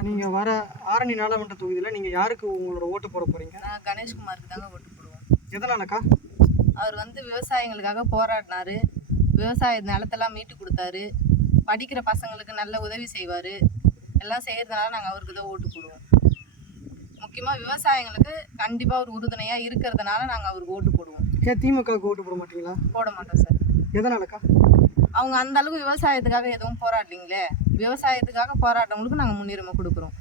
நீங்க வர ஆரணி நாடாளுமன்ற தொகுதியில நீங்க யாருக்கு உங்களோட ஓட்டு போட போறீங்க? நான் கணேஷ்குமாருக்கு தாங்க ஓட்டு போடுவோம் எதனாலக்கா? அவர் வந்து விவசாயிகளுக்காக போராடினாரு. விவசாய நிலத்தெல்லாம் மீட்டு கொடுத்தாரு. படிக்கிற பசங்களுக்கு நல்ல உதவி செய்வார். எல்லாம் செய்கிறதுனால நாங்கள் அவருக்கு தான் ஓட்டு போடுவோம். முக்கியமாக விவசாயிங்களுக்கு கண்டிப்பாக ஒரு உறுதுணையாக இருக்கிறதுனால நாங்கள் அவருக்கு ஓட்டு போடுவோம். ஏன் திமுகவுக்கு ஓட்டு போட மாட்டீங்களா? போட மாட்டோம் சார். எதனாலக்கா? அவங்க அந்த அளவுக்கு விவசாயத்துக்காக எதுவும் போராடலீங்களே? விவசாயத்துக்காக போராட்டவங்களுக்கு நாங்கள் முன்னுரிமை கொடுக்குறோம்.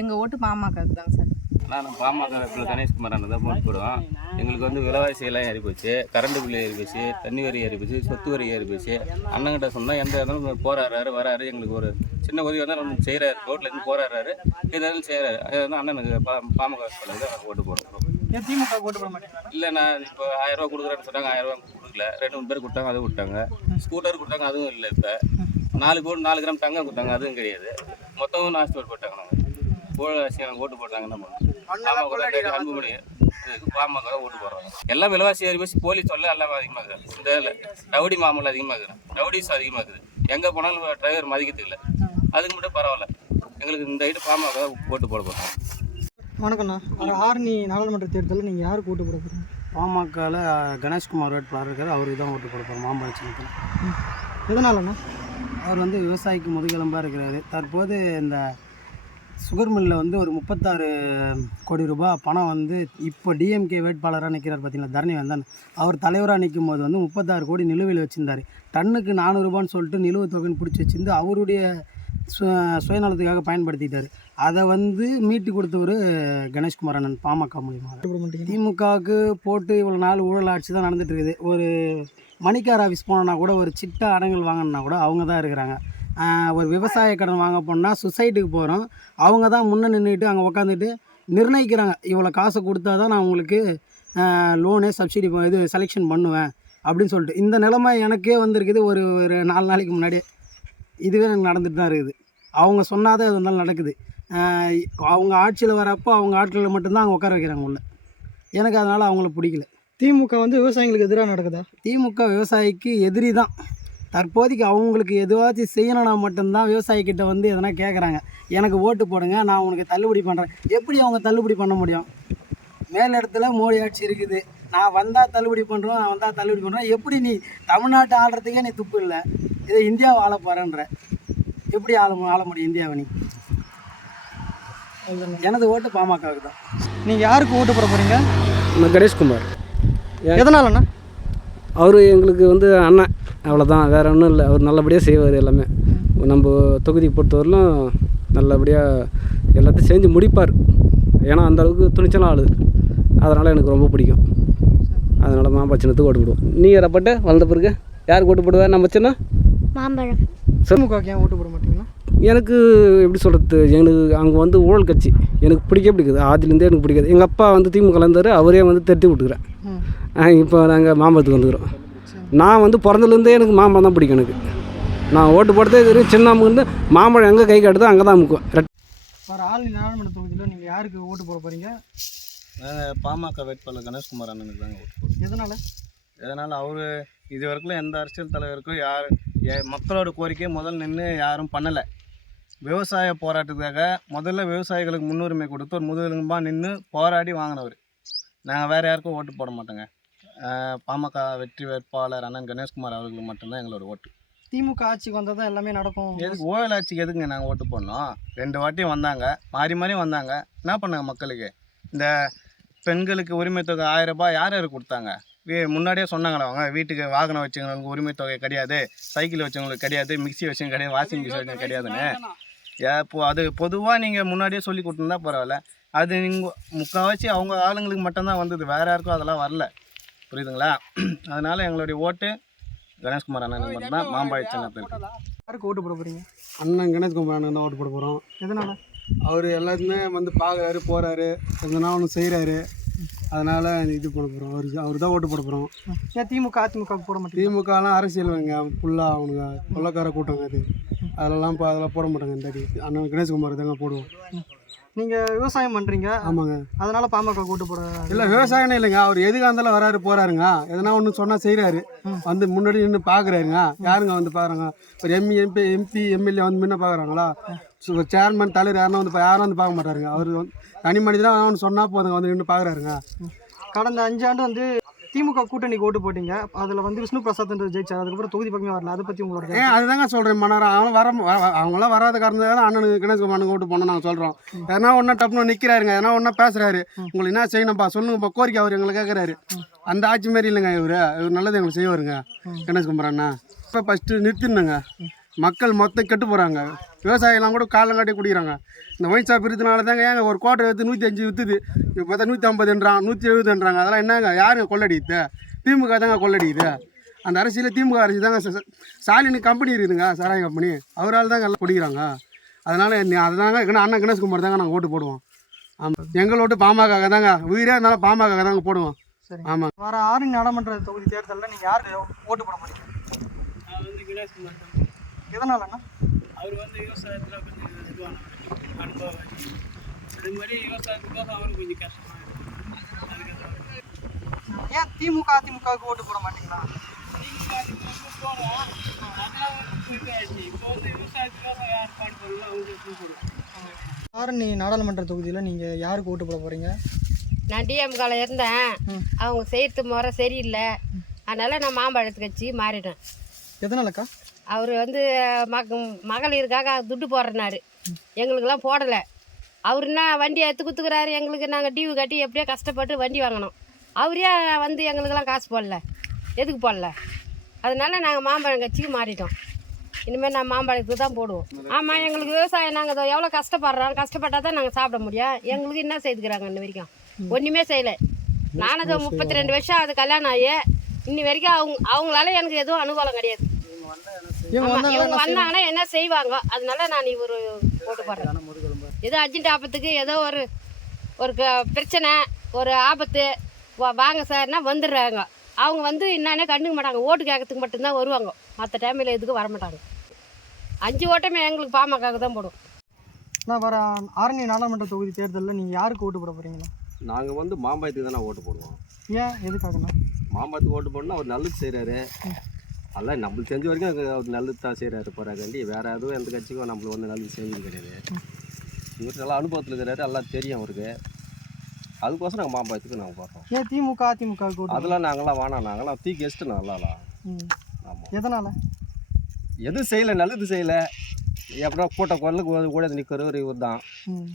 எங்கள் ஓட்டு மாமாக்காவுக்கு தாங்க சார். நான் பாமக வேட்பாளர் கணேஷ்குமார் அண்ணன் தான் ஓட்டு போடுவோம். எங்களுக்கு வந்து விலைவாசி எல்லாம் ஏறி போச்சு கரண்ட் பில் ஏறி போச்சு தண்ணி வரி ஏறி போச்சு சொத்து வரி ஏறி போச்சு அண்ணங்கிட்ட சொன்னால் எந்த இடத்துல போராடுறாரு வராரு. எங்களுக்கு ஒரு சின்ன உதவி வந்தால் நம்ம செய்கிறாரு ரோட்ல இருந்து போராடுறாரு. எதாவது செய்கிறாரு அது வந்து அண்ணனுக்கு பா பாமக ஓட்டு போடுறோம். திமுக ஓட்டு போட மாட்டீங்களா? இல்லை நான் இப்போ ஆயிரம் ரூபா கொடுக்குறேன்னு சொன்னாங்க ஆயிரம் ரூபா கொடுக்கல. ரெண்டு மூணு பேர் கொடுத்தாங்க அதுவும் விட்டாங்க. ஸ்கூட்டர் கொடுத்தாங்க அதுவும் இல்லை இப்போ. நாலு கோடி நாலு கிராம் தங்கம் கொடுத்தாங்க. அதுவும் கிடையாது. மொத்தமும் நாஸ்தி ஓட்டு போட்டாங்க நாங்கள் எனக்கு ஓட்டு போட்டாங்க என்ன பண்ணுவோம் அன்புமணி. பாமக ஓட்டு போடுறாங்க. எல்லாம் விலைவாசி ஏறி போச்சு. போலீஸ் தொல்லை எல்லாம் அதிகமாகுது இந்த இதில் ரவுடி மாமல் அதிகமாகுது ரவுடிஸ் அதிகமாகுது எங்கே போனாலும் டிரைவர் மதிக்கிறது இல்லை. அதுக்கு மட்டும் பரவாயில்ல. எங்களுக்கு இந்த ஐட்டு பாமக ஓட்டு போட போகிறோம் வணக்கம்ண்ணா ஆரணி நாடாளுமன்ற தேர்தலில் நீங்க யாருக்கு ஓட்டு போட போறீங்க? பாமகவில் கணேஷ்குமார் வேட்பாளர் இருக்கார். அவருக்கு தான் ஓட்டு போட போகிறோம் மாம்பழ சின்னத்தில் எதனாலண்ணா அவர் வந்து விவசாயிக்கு முதுகெலும்பாக இருக்கிறாரு. தற்போது இந்த சுகர் மில்லில் வந்து ஒரு முப்பத்தாறு கோடி ரூபாய் பணம் வந்து இப்போ டிஎம்கே வேட்பாளராக நிற்கிறார் பார்த்தீங்களா? தரணி வந்தன். அவர் தலைவராக நிற்கும் போது வந்து முப்பத்தாறு கோடி நிலுவையில் வச்சுருந்தார். டன்னுக்கு நானூறுரூபான்னு சொல்லிட்டு நிலுவை தொகைன்னு பிடிச்சி வச்சிருந்து அவருடைய சு சுயநலத்துக்காக பயன்படுத்திட்டார். அதை வந்து மீட்டு கொடுத்தவர் கணேஷ்குமார் அண்ணன் பாமக மூலியமாக திமுகவுக்கு போட்டு இவ்வளோ நாள் ஊழல் ஆட்சி தான் நடந்துட்டு இருக்குது. ஒரு மணிக்கார் ஆஃபீஸ் போனோன்னா கூட ஒரு சிட்டா அடங்கல் வாங்கணுன்னா கூட அவங்க தான் இருக்கிறாங்க. ஒரு விவசாய கடன் வாங்க போனால் சொசைட்டிக்கு போகிறோம் அவங்க தான் முன்னே நின்றுட்டு அங்கே உக்காந்துட்டு நிர்ணயிக்கிறாங்க. இவ்வளோ காசை கொடுத்தா தான் நான் உங்களுக்கு லோனு சப்சிடி இது செலெக்ஷன் பண்ணுவேன் அப்படின்னு சொல்லிட்டு. இந்த நிலைமை எனக்கே வந்திருக்குது. ஒரு ஒரு நாலு நாளைக்கு முன்னாடியே. இதுவே எனக்கு நடந்துட்டு தான் இருக்குது. அவங்க சொன்னாதான் அது இருந்தாலும் நடக்குது. அவங்க ஆட்சியில் வரப்போ அவங்க ஆட்களில் மட்டும்தான் அங்கே உட்கார வைக்கிறாங்க உள்ள எனக்கு அதனால் அவங்கள பிடிக்கல. திமுக வந்து விவசாயிகளுக்கு எதிராக நடக்குதா? திமுக விவசாயிக்கு எதிரி தான் தற்போதைக்கு அவங்களுக்கு எதுவாச்சும் செய்யணும்னா மட்டும்தான் விவசாயிக்கிட்ட வந்து எதனா கேட்குறாங்க எனக்கு ஓட்டு போடுங்க நான் உனக்கு தள்ளுபடி பண்ணுறேன் எப்படி அவங்க தள்ளுபடி பண்ண முடியும்? மேல் இடத்துல மோடி ஆட்சி இருக்குது. நான் வந்தால் தள்ளுபடி பண்ணுறோம் நான் வந்தால் தள்ளுபடி பண்ணுறேன் எப்படி நீ தமிழ்நாட்டை ஆள்றதுக்கே நீ துப்பு இல்லை? இதை இந்தியாவை ஆள போகிறேன்ற எப்படி ஆள ஆள முடியும் இந்தியாவை நீ? எனது ஓட்டு பாமகவுக்கு தான். நீங்க யாருக்கு ஓட்டு போட போறீங்க? நான் கணேஷ்குமார். எதனாலண்ணா? அவர் எங்களுக்கு வந்து அண்ணன். அவ்வளோதான் வேறு ஒன்றும் இல்லை. அவர் நல்லபடியாக செய்வார் எல்லாமே. நம்ம தொகுதி பொறுத்தவரையிலும் நல்லபடியாக எல்லாத்தையும் செஞ்சு முடிப்பார். ஏன்னா அந்த அளவுக்கு துணிச்சலாக ஆளு. அதனால் எனக்கு ரொம்ப பிடிக்கும். அதனால் மாம்பழ சின்னத்துக்கு ஓட்டு போடுவோம். நீ ரப்பட்டு வளர்ந்த பிறகு? யாருக்கு ஓட்டு போடுவேன் நம்ம சின்ன? மாம்பழம். திமுகவுக்கு ஏன் ஓட்டு போட மாட்டீங்களா எனக்கு எப்படி சொல்கிறது எனக்கு அங்கே வந்து ஊழல் கட்சி. எனக்கு பிடிக்கவே பிடிக்குது. ஆதிலேருந்தே எனக்கு பிடிக்காது. எங்கள் அப்பா வந்து திமுக இருந்தார் அவரே வந்து தட்டி விட்டுக்கிறேன் இப்போ நாங்கள் மாம்பழத்துக்கு வந்துக்கிறோம். நான் வந்து பிறந்ததுலேருந்தே எனக்கு மாம்பழம் தான் பிடிக்கும் எனக்கு. நான் ஓட்டு போடுறதே தெரியும் சின்ன வந்து மாம்பழம் எங்கே கை கட்டுதோ அங்கே தான் அமுக்குவேன் வர ஆரணி நாடாளுமன்ற தொகுதியில் நீங்க யாருக்கு ஓட்டு போட போறீங்க? பாமக வேட்பாளர் கணேஷ்குமார் அண்ணனுக்கு தாங்க ஓட்டு போடுவோம் எதனால? இதனால் அவர் இது வரைக்கும் எந்த அரசியல் தலைவருக்கும் யார் மக்களோட கோரிக்கையை முதல் நின்று யாரும் பண்ணலை. விவசாய போராட்டத்துக்காக முதல்ல விவசாயிகளுக்கு முன்னுரிமை கொடுத்து ஒரு முதுகெலும்பாக நின்று போராடி வாங்கினவர். நாங்கள் வேறு யாருக்கும் ஓட்டு போட மாட்டோங்க. பாமக வெற்றி வேட்பாளர் அண்ணன் கணேஷ்குமார் அவர்களுக்கு மட்டும்தான் எங்களோட ஓட்டு. திமுக ஆட்சிக்கு வந்தால் தான் எல்லாமே நடக்கும். எதுக்கு ஓயல் ஆட்சிக்கு எதுங்க நாங்கள் ஓட்டு போடணும்? ரெண்டு வாட்டியும் வந்தாங்க. மாறி மாறி வந்தாங்க. என்ன பண்ணாங்க மக்களுக்கு? இந்த பெண்களுக்கு உரிமை தொகை ஆயிரம் ரூபாய் யார் யார் கொடுத்தாங்க? வீ- முன்னாடியே சொன்னாங்களா அவங்க. வீட்டுக்கு வாகனம் வச்சவங்களுக்கு உரிமை தொகை கிடையாது. சைக்கிள் வச்சவங்களுக்கு கிடையாது. மிக்ஸி வச்சவங்க கிடையாது வாஷிங் மிஷின் வச்சவங்க கிடையாதுன்னு. இப்போ அது பொதுவாக நீங்கள் முன்னாடியே சொல்லி கொடுத்துருந்தா பரவாயில்ல. அது நீங்கள் முக்கால்வாசி அவங்க ஆளுங்களுக்கு மட்டும்தான் வந்தது. வேறு யாருக்கும் அதெல்லாம் வரல. புரியுதுங்களா? அதனால் எங்களுடைய ஓட்டு கணேஷ்குமார் அண்ணனுக்கு மட்டும்தான். மாம்பாடி சின்னத்துக்கு யாருக்கு ஓட்டு போட போறீங்க? அண்ணன் கணேஷ்குமார் அண்ணன் தான் ஓட்டு போட போகிறோம் எதனால? அவர் எல்லாருமே வந்து பார்க்குறாரு போகிறாரு எதுனா ஒன்று செய்கிறாரு அதனால் இது பண்ண போகிறோம் அவருக்கு அவர் தான் ஓட்டு போட போகிறோம் ஏன் திமுக அதிமுக போட மாட்டீங்க? திமுகலாம் அரசியல் வைங்க. ஃபுல்லாக அவனுங்க. கொள்ளக்கார கூட்டங்க அது. அதெல்லாம் இப்போ அதெல்லாம் போட மாட்டாங்க இந்த அடி. அண்ணன் கணேஷ்குமார் தாங்க போடுவோம். நீங்க விவசாயம் பண்றீங்க. ஆமாங்க. அதனால பாமக ஓட்டு போட இல்லை விவசாயமே இல்லைங்க. அவர் எதுக்காக இருந்தாலும் வராரு போகிறாருங்க எதனா ஒன்று சொன்னால் செய்கிறாரு வந்து முன்னாடி நின்று பார்க்குறாருங்க யாருங்க வந்து பார்க்குறாங்க ஒரு எம்பி எம்பி எம்பி எம்எல்ஏ வந்து முன்ன பார்க்குறாங்களா சேர்மேன் தலைவர் யாரும் வந்து யாரும் வந்து பார்க்க மாட்டாருங்க. அவர் தனி மனிதனாக அவனு சொன்னால் போதுங்க வந்து நின்று பார்க்குறாருங்க கடந்த அஞ்சாண்டு வந்து திமுக கூட்டணிக்கு ஓட்டு போட்டீங்க. அதில் வந்து விஷ்ணு பிரசாத் ஜெயிச்சார். அதுக்கப்புறம் தொகுதி பக்கமே வரல. அதை பற்றி உங்களோட ஏன் அதுதாங்க சொல்கிறேன் மன்னர். அவன் வர வ- அவங்களாம் வராத காரணத்துக்காக தான் அண்ணனுக்கு கணேஷ்குமார் ஓட்டு போனோம் நாங்கள் சொல்கிறோம் எதனா ஒன்றா டப்புனு நிற்கிறாருங்க எதனா ஒன்றா பேசுகிறாரு உங்களுக்கு என்ன செய்யணும்ப்பா சொல்லுங்கப்பா. கோரிக்கை அவர் எங்களை கேட்குறாரு அந்த ஆட்சி மாரி இல்லைங்க இவர். இவர் நல்லது எங்களுக்கு செய்வாருங்க. கணேஷ்குமார் அண்ணா. இப்போ ஃபஸ்ட்டு நிறுத்திடணுங்க. மக்கள் மொத்தம் கெட்டு போகிறாங்க விவசாயிலாம் கூட காலம் காட்டி குடிக்கிறாங்க. இந்த ஒயின் ஷாப் இருக்கிறதுனால தாங்க ஏங்க ஒரு கோட்டை எடுத்து நூற்றி அஞ்சு விற்றுது இப்போ பார்த்தா நூற்றி ஐம்பதுன்றான் நூற்றி எழுபதுன்றாங்க. அதெல்லாம் என்னங்க யாருங்க கொள்ளடிக்குது திமுக தாங்க கொள்ளடிக்குது அந்த அரசியல் திமுக அரசு தாங்க ஸ்டாலின் கம்பெனி இருக்குதுங்க சாராய கம்பெனி அவரால் தாங்க எல்லாம் குடிக்கிறாங்க. அதனால் அதுதாங்க கண- அண்ணன் கணேஷ்குமார் தாங்க நாங்கள் ஓட்டு போடுவோம். ஆமாம் எங்கள் ஓட்டு பாமக தாங்க உயிரே இருந்தாலும் பாமக தாங்க போடுவோம். சரி ஆமாம் வர ஆரணி நாடாளுமன்ற தொகுதி தேர்தலில் நீங்கள் யாருக்கு ஓட்டு போட போறீங்க? எதனாலண்ணா? அவர் வந்து விவசாயத்தில் கொஞ்சம் இதுவான அனுபவம். அது மாதிரி விவசாயத்துக்காக அவருக்கு கொஞ்சம் கஷ்டமாக ஏன் திமுக அதிமுகவுக்கு ஓட்டு போட மாட்டீங்களா? இப்போ வந்து விவசாயத்துக்காக யார் பாடுபடுறோம் அவங்க போடுவோம் ஆரணி நாடாளுமன்ற தொகுதியில் நீங்கள் யாருக்கு ஓட்டு போட போகிறீங்க நான் டிஎம்கால இருந்தேன். அவங்க செய்யறது முறை சரியில்லை. அதனால நான் மாம்பழத்து கட்சி மாறிட்டேன். எதனாலக்கா? அவர் வந்து மக மகளிருக்காக துட்டு போடுறனாரு. எங்களுக்கெல்லாம் போடலை. அவர் என்ன வண்டியை எடுத்து குத்துக்கிறாரு? எங்களுக்கு நாங்கள் டிவி கட்டி எப்படியோ கஷ்டப்பட்டு வண்டி வாங்கினோம். அவரே வந்து எங்களுக்கெல்லாம் காசு போடல. எதுக்கு போடல? அதனால நாங்கள் மாம்பழம் கட்சிக்கு மாறிட்டோம். இனிமேல் நான் மாம்பழத்துக்கு தான் போடுவோம். ஆமாம் எங்களுக்கு விவசாயம் நாங்கள் எவ்வளோ கஷ்டப்படுறோம். கஷ்டப்பட்டால் தான் நாங்கள் சாப்பிட முடியும். எங்களுக்கு என்ன செய்துக்கிறாங்க இன்ன வரைக்கும்? ஒன்றுமே செய்யலை. நானும் முப்பத்தி ரெண்டு வருஷம் அது கல்யாணம் ஆகி. இன்னி வரைக்கும் அவங்க அவங்களால எனக்கு எதுவும் அனுகூலம் கிடையாது. இவங்க வந்தாங்கன்னா என்ன செய்வாங்க? அதனால நான் இவர் போட்டு போடுறேன். ஏதோ அர்ஜென்ட் ஆபத்துக்கு ஏதோ ஒரு ஒரு க- பிரச்சனை ஒரு ஆபத்து வா- வாங்க சார்னா வந்துடுறாங்க. அவங்க வந்து என்னன்னே கண்டுக்க மாட்டாங்க. ஓட்டு கேட்கறதுக்கு மட்டும்தான் வருவாங்க. மற்ற டைமில் எதுக்கும் வர மாட்டாங்க. அஞ்சு ஓட்டமே எங்களுக்கு பாமக தான் போடும். நான் வர ஆரணி நாடாளுமன்ற தொகுதி தேர்தலில் நீங்கள் யாருக்கு ஓட்டு போட போகிறீங்களா நாங்கள் வந்து மாம்பாயத்துக்கு தானே ஓட்டு போடுவோம். ஏன்? எதுக்காகண்ணா? மாம்பாயத்துக்கு ஓட்டு போடணும் அவர் நல்லது செய்கிறாரு அதெல்லாம் நம்மளுக்கு தெரிஞ்ச வரைக்கும் அவர் நல்லது தான் செய்கிறாரு போகிறாக்காண்டி வேறு எதுவும் எந்த கட்சிக்கும் நம்மளுக்கு வந்து நல்லது செஞ்சது கிடையாது. இவர் நல்லா அனுபவத்தில் இருக்கிறாரு எல்லாம் தெரியும் அவருக்கு. அதுக்கோசரம் நாங்கள் மாம்பாயத்துக்கு நாங்கள் போடுறோம். ஏன் திமுக ஓட்டு அதெல்லாம் நாங்களாம் வேணாம் நாங்களாம் தூக்கி வச்சுட்டு நல்லாலாம். ஆமாம் எதனால? எதுவும் செய்யலை நல்லது செய்யலை. எப்படா கூட்ட குரலுக்கு கூட நிற்கிறவர் இவர் தான் ம்.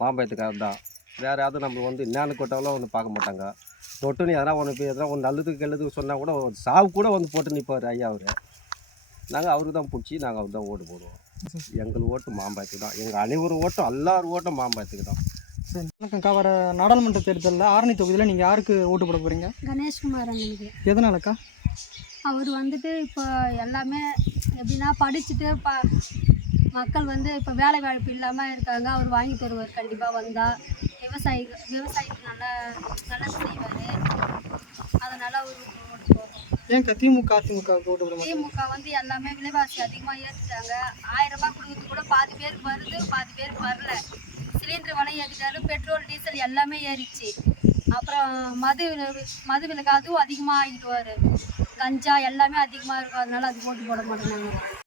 மாம்பழத்துக்காக தான் வேறு யாரும் நம்மளுக்கு வந்து என்னென்ன கொட்டாலும் வந்து பார்க்க மாட்டாங்க. தொட்டு நீ எதனா ஒன்று போய் எதனா ஒன்று நல்லதுக்கு கெல்லது சொன்னால் கூட ஒரு சாவு கூட வந்து போட்டு நிற்பார் ஐயா அவர். நாங்கள் அவருக்கு தான் பிடிச்சி நாங்கள் அவர் தான் ஓட்டு போடுவோம். எங்கள் ஓட்டு மாம்பழத்துக்கு தான். எங்கள் அனைவரும் ஓட்டும் எல்லார் ஓட்டும் மாம்பழத்துக்கு தான். சரி வணக்கம்க்கா வர நாடாளுமன்ற தேர்தலில் ஆரணி தொகுதியில் நீங்கள் யாருக்கு ஓட்டு போட போகிறீங்க கணேஷ்குமார் அண்ணனுக்கு. எதனாலக்கா? அவர் வந்துட்டு இப்போ எல்லாமே எப்படின்னா படிச்சுட்டு ப மக்கள் வந்து இப்போ வேலை வாய்ப்பு இல்லாமல் இருக்காங்க. அவர் வாங்கி தருவார். கண்டிப்பாக வந்தால் விவசாயி விவசாயத்துக்கு நல்லா நல்லது செய்வார். அதனால் ஓட்டு ஏன்க்கா திமுக அதிமுகவுக்கு ஓட்டு திமுக வந்து எல்லாமே விலைவாசி அதிகமாக ஏற்றிட்டாங்க ஆயிரம் ரூபாய் கொடுக்கறது கூட பாதி பேருக்கு வருது பாதி பேருக்கு வரல. சிலிண்டர் விலை ஏற்றிட்டாரு பெட்ரோல் டீசல் எல்லாமே ஏறிச்சு அப்புறம் மது மது விலக்கு அதுவும் அதிகமாக ஆகிட்டு கஞ்சா எல்லாமே அதிகமாக இருக்கும். அதனால அது போட்டு போட மாட்டேங்கிறாங்க.